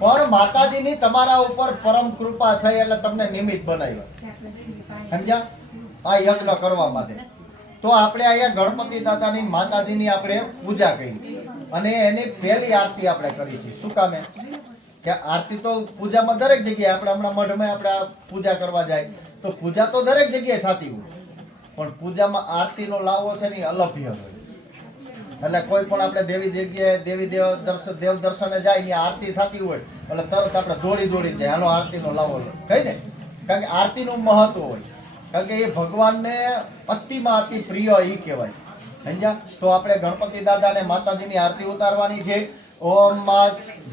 પણ માતાજીની તમારા ઉપર પરમ કૃપા થઈ એટલે તમને નિમિત્ત બનાવ્યા. સમજ્યા? આ યજ્ઞ કરવા માટે. તો આપણે અહીંયા ગણપતિ દાદાની માતાજીની આપણે પૂજા કરી અને એની પહેલી આરતી આપણે કરી છે. શું કામે? કે આરતી તો પૂજામાં દરેક જગ્યાએ આપણે હમણાં મઢમાં આપણે પૂજા કરવા જાય તો પૂજા તો દરેક જગ્યાએ થતી હોય, પણ પૂજામાં આરતીનો લાવો છે ને અલભ્ય હોય. એટલે કોઈ પણ આપણે દેવી જગ્યાએ દેવ દર્શને જાય ને આરતી થતી હોય એટલે તરત આપણે દોડી જાય હાલો આરતીનો લાવો કઈ ને. કારણ કે આરતીનું મહત્વ હોય, કારણ કે એ ભગવાનને અતિમાં અતિ પ્રિય એ કહેવાય. સમજ્યા? તો આપણે ગણપતિ દાદા અને માતાજીની આરતી ઉતારવાની છે. ઓમ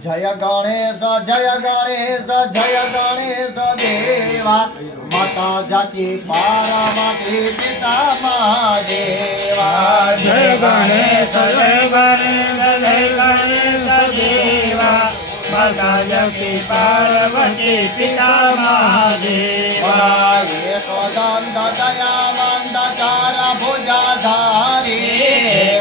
જય ગણેશ જય ગણેશ જય ગણેશ દેવા માતા જાતિ પાર્વતી પિતા મહાદેવા. જય ગણેશ જય ગણેશ જય ગણેશ દેવા માતા જાતિ પાર્વતી પિતા મહાદેવા. એક દંત દયાવંત ચાર ભુજાધારી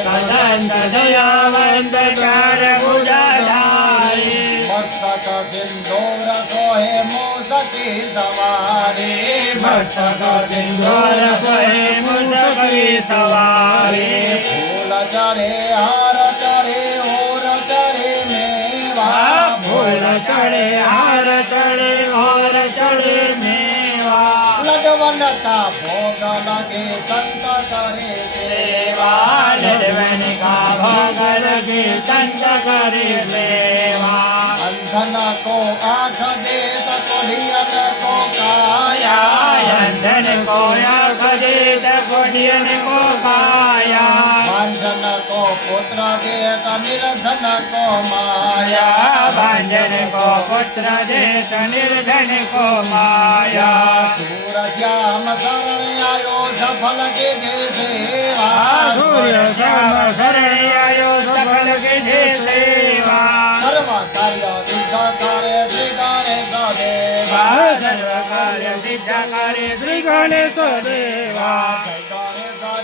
કદંત દયાવંત ચાર ભુજાધારી મસ્તક સિંદૂર સોહે મોસકી સવારી મસ્તક સિંદૂર સોહે મુસકી સવારી ફૂલ ચડે હાર ચડે ઓર ચડે મેવા ફૂલ ચડે હાર ચડે ઓર ચડે મેવા લડવનકા ભોગ લગે સંત કરે સેવા લડવન કા ભોગ લગે સંત કરે સેવા અંધન કો આંખ દે તો કોઢિયન કો કાયા અંધન કો આંખ દે તો કોઢિયન કો કાયા વાંજન કો પુત્ર દે તો નિર્ધન કો માયા વાંજન કો પુત્ર દે તો નિર્ધન કો માયા સૂરજ્યામ શરણ આયો સફલ કે દે સેવા સૂર્ય શ્યામ શરણ આયો સફલ કે દે સેવા સર્વ કાર્ય સિદ્ધ કરે શ્રી ગણેશ દેવા સર્વ કાર્ય સિદ્ધ કરે શ્રી ગણેશ દેવા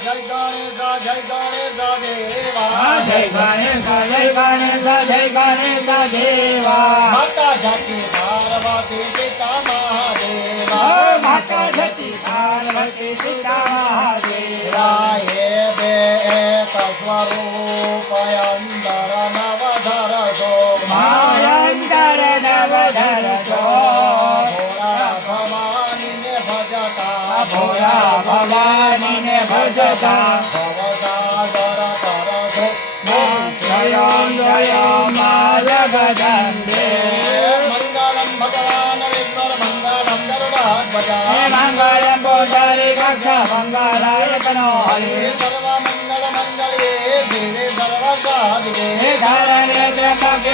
જય ગણેશ જય ગણેશ દેવા જય ગણેશ જય ગણેશ જય ગણેશ દેવા માતા જાતિ પાર્વતી પિતા મહાદેવા માતા જતી પાર્વતી પિતા મહાદેવા હે બે એક સ્વરૂપ અંદર નવધર દો માયંતર નવધર જો ભોળા ભવાનીને ભજતા ભોળા ભવાનીને ભજતા ભવસાગર તરસો જય જય મા જગદંબે મંગલમ ભગવાન વિષ્ણુ મંગલમ ગરુડાધ્વજા મંગલમ બોધારી કક્ષ મંગલાય તનો હરે સર્વ મંગલ મંગલે દેવે સર્વ સાધિકે ધરણે ત્રંબકે